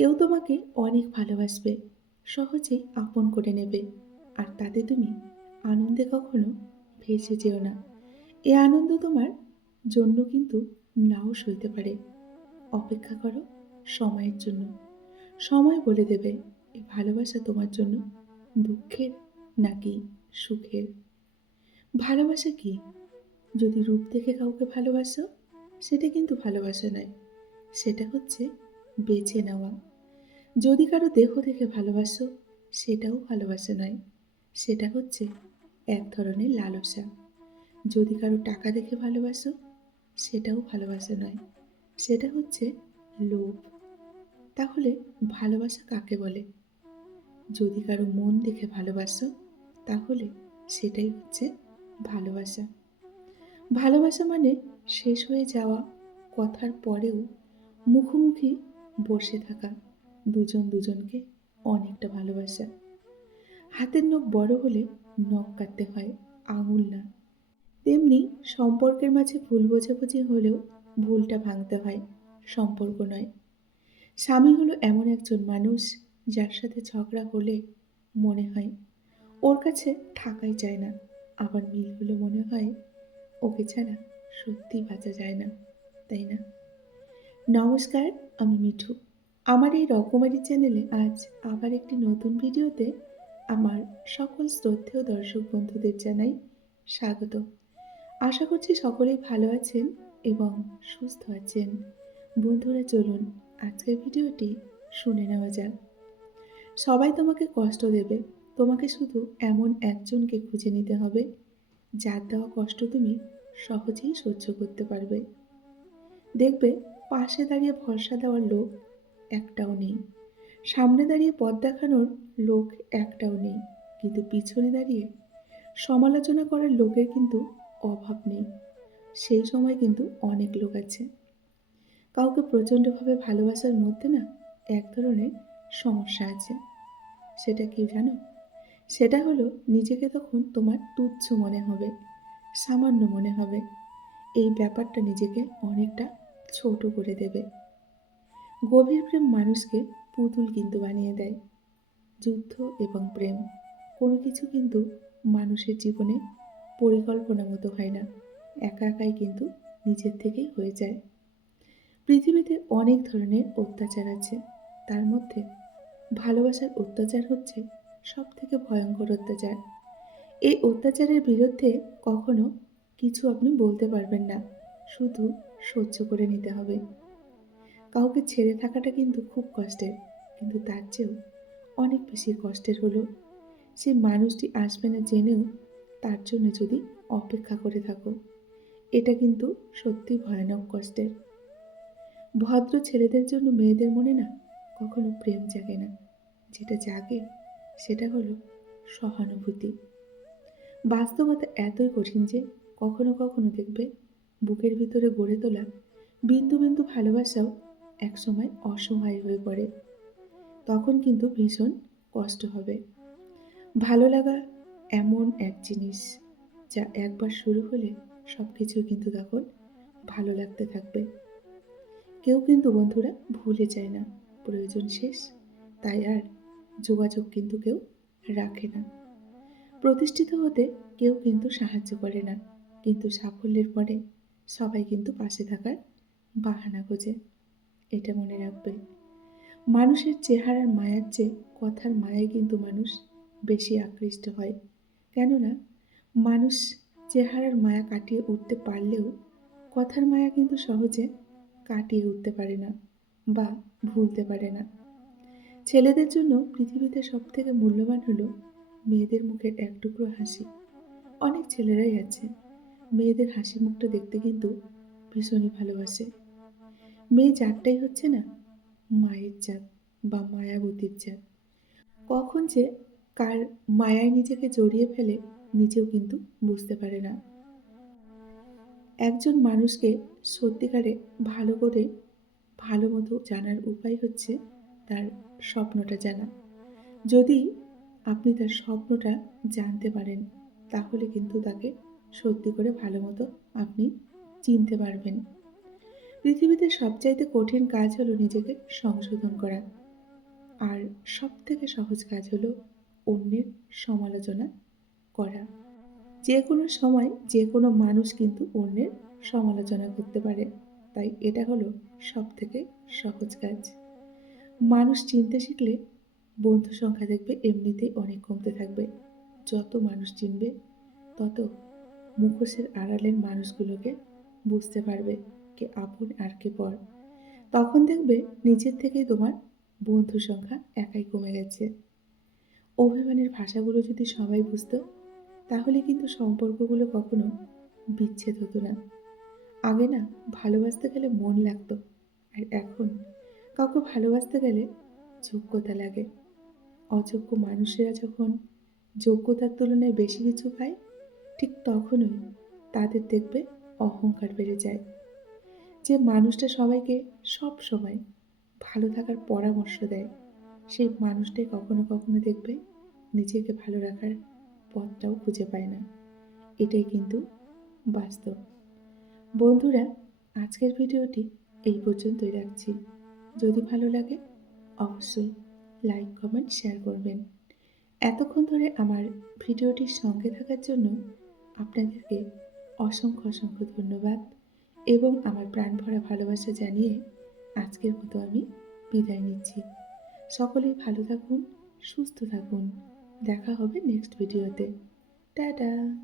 কেউ তোমাকে অনেক ভালোবাসবে, সহজেই আপন করে নেবে, আর তাতে তুমি আনন্দে কখনো ভেসে যেও না। এ আনন্দ তোমার জন্য কিন্তু নাও সইতে পারে। অপেক্ষা করো সময়ের জন্য। সময় বলে দেবে এই ভালোবাসা তোমার জন্য দুঃখের নাকি সুখের। ভালোবাসা কি? যদি রূপ দেখে কাউকে ভালোবাসো, সেটা কিন্তু ভালোবাসা নয়, সেটা হচ্ছে বেছে নেওয়া। যদি কারো দেহ দেখে ভালোবাসো, সেটাও ভালোবাসা নয়, সেটা হচ্ছে এক ধরনের লালসা। যদি কারো টাকা দেখে ভালোবাসো, সেটাও ভালোবাসা নয়, সেটা হচ্ছে লোভ। তাহলে ভালোবাসা কাকে বলে? যদি কারো মন দেখে ভালোবাসো, তাহলে সেটাই হচ্ছে ভালোবাসা। ভালোবাসা মানে শেষ হয়ে যাওয়া কথার পরেও মুখোমুখি বসে থাকা দুজন দুজনকে অনেকটা ভালোবাসা। হাতের নখ বড় হলে নখ কাটতে হয়, আঙুল না। তেমনি সম্পর্কের মাঝে ভুল বোঝাবুঝি হলেও ভুলটা ভাঙতে হয়, সম্পর্ক নয়। স্বামী হলো এমন একজন মানুষ যার সাথে ঝগড়া হলে মনে হয় ওর কাছে থাকাই যায় না, আবার মিল হলে মনে হয় ওকে ছাড়া সত্যিই বাঁচা যায় না, তাই না? নমস্কার, আমি মিঠু। আমার এই রকমারি চ্যানেলে আজ আবার একটি নতুন ভিডিওতে আমার সকল শ্রদ্ধেয় দর্শক বন্ধুদের জানাই স্বাগত। আশা করছি সকলেই ভালো আছেন এবং সুস্থ আছেন। বন্ধুরা, চলুন আজকের ভিডিওটি শুনে নেওয়া যাক। সবাই তোমাকে কষ্ট দেবে, তোমাকে শুধু এমন একজনকে খুঁজে নিতে হবে যার দেওয়া কষ্ট তুমি সহজেই সহ্য করতে পারবে। দেখবে পাশে দাঁড়িয়ে ভরসা দেওয়ার লোক একটাও নেই, সামনে দাঁড়িয়ে পথ দেখানোর লোক একটাও নেই, কিন্তু পিছনে দাঁড়িয়ে সমালোচনা করার লোকের কিন্তু অভাব নেই। সেই সময় কিন্তু অনেক লোক আছে। কাউকে প্রচণ্ডভাবে ভালোবাসার মধ্যে না এক ধরনের সমস্যা আছে। সেটা কি জানো? সেটা হলো নিজেকে তখন তোমার তুচ্ছ মনে হবে, সামান্য মনে হবে। এই ব্যাপারটা নিজেকে অনেকটা ছোট করে দেবে। গভীর প্রেম মানুষকে পুতুল কিন্তু বানিয়ে দেয়। যুদ্ধ এবং প্রেম কোনো কিছু কিন্তু মানুষের জীবনে পরিকল্পনা মতো হয় না, একা একাই কিন্তু নিজের থেকেই হয়ে যায়। পৃথিবীতে অনেক ধরনের অত্যাচার আছে, তার মধ্যে ভালোবাসার অত্যাচার হচ্ছে সব থেকে ভয়ঙ্কর অত্যাচার। এই অত্যাচারের বিরুদ্ধে কখনো কিছু আপনি বলতে পারবেন না, শুধু সহ্য করে নিতে হবে। কাউকে ছেড়ে থাকাটা কিন্তু খুব কষ্টের, কিন্তু তার চেয়েও অনেক বেশি কষ্টের হলো সেই মানুষটি আসবে না জেনেও তার জন্য যদি অপেক্ষা করে থাকো। এটা কিন্তু সত্যি ভয়ানক কষ্টের। ভদ্র ছেলেদের জন্য মেয়েদের মনে না কখনো প্রেম জাগে না, যেটা জাগে সেটা হলো সহানুভূতি। বাস্তবতা এতই কঠিন যে কখনো কখনো দেখবে বুকের ভিতরে গড়ে তোলা বিন্দু বিন্দু ভালোবাসাও একসময় অসহায় হয়ে পড়ে। তখন কিন্তু ভীষণ কষ্ট হবে। ভালো লাগা এমন এক জিনিস যা একবার শুরু হলে সব কিছু কিন্তু তখন ভালো লাগতে থাকবে। কেউ কিন্তু বন্ধুরা ভুলে যায় না, প্রয়োজন শেষ তাই আর যোগাযোগ কিন্তু কেউ রাখে না। প্রতিষ্ঠিত হতে কেউ কিন্তু সাহায্য করে না, কিন্তু সাফল্যের পরে সবাই কিন্তু পাশে থাকার বাহানা খোঁজে। এটা মনে রাখবে। মানুষের চেহারার মায়ার চেয়ে কথার মায়ায় কিন্তু মানুষ বেশি আকৃষ্ট হয়। কেননা মানুষ চেহারার মায়া কাটিয়ে উঠতে পারলেও কথার মায়া কিন্তু সহজে কাটিয়ে উঠতে পারে না বা ভুলতে পারে না। ছেলেদের জন্য পৃথিবীতে সবথেকে মূল্যবান হলো মেয়েদের মুখের এক টুকরো হাসি। অনেক ছেলেরাই আছে মেয়েদের হাসি মুখটা দেখতে কিন্তু ভীষণই ভালোবাসে। মেয়ে জাতটাই হচ্ছে না মায়ের জাত বা মায়াবতীর জাত। কখন যে কার মায়ায় নিজেকে জড়িয়ে ফেলে নিজেও কিন্তু বুঝতে পারে না। একজন মানুষকে সত্যিকারে ভালো করে ভালো মতো জানার উপায় হচ্ছে তার স্বপ্নটা জানা। যদি আপনি তার স্বপ্নটা জানতে পারেন, তাহলে কিন্তু তাকে সত্যি করে ভালো মতো আপনি চিনতে পারবেন। পৃথিবীতে সবচাইতে কঠিন কাজ হলো নিজেকে সংশোধন করা। আর সবথেকে সহজ কাজ হলো অন্যের সমালোচনা করা। যে কোনো সময় যে কোনো মানুষ কিন্তু অন্যের সমালোচনা করতে পারে। তাই এটা হলো সবথেকে সহজ কাজ। মানুষ চিনতে শিখলে বন্ধু সংখ্যা দেখবে এমনিতেই অনেক কমতে থাকবে। যত মানুষ চিনবে তত মুখোশের আড়ালের মানুষগুলোকে বুঝতে পারবে কে আপন আর কে পর। তখন দেখবে নিজের থেকেই তোমার বন্ধু সংখ্যা একাই কমে গেছে। অভিমানের ভাষাগুলো যদি সবাই বুঝতো তাহলে কিন্তু সম্পর্কগুলো কখনো বিচ্ছেদ হতো না। আগে না ভালোবাসতে গেলে মন লাগতো, আর এখন কাউকে ভালোবাসতে গেলে যোগ্যতা লাগে। অযোগ্য মানুষেরা যখন যোগ্যতার তুলনায় বেশি কিছু পায়, ঠিক তখনই তাদের দেখবে অহংকার বেড়ে যায়। যে মানুষটা সবাইকে সব সময় ভালো থাকার পরামর্শ দেয়, সেই মানুষটাই কখনো কখনো দেখবে নিজেকে ভালো রাখার পথটাও খুঁজে পায় না। এটাই কিন্তু বাস্তব। বন্ধুরা, আজকের ভিডিওটি এই পর্যন্তই রাখছি। যদি ভালো লাগে অবশ্যই লাইক, কমেন্ট, শেয়ার করবেন। এতক্ষণ ধরে আমার ভিডিওটির সঙ্গে থাকার জন্য আপনাদেরকে অসংখ্য অসংখ্য ধন্যবাদ এবং আমার প্রাণ ভরা ভালোবাসা জানিয়ে আজকের মতো আমি বিদায় নিচ্ছি। সকলেই ভালো থাকুন, সুস্থ থাকুন। দেখা হবে নেক্সট ভিডিওতে। টাটা।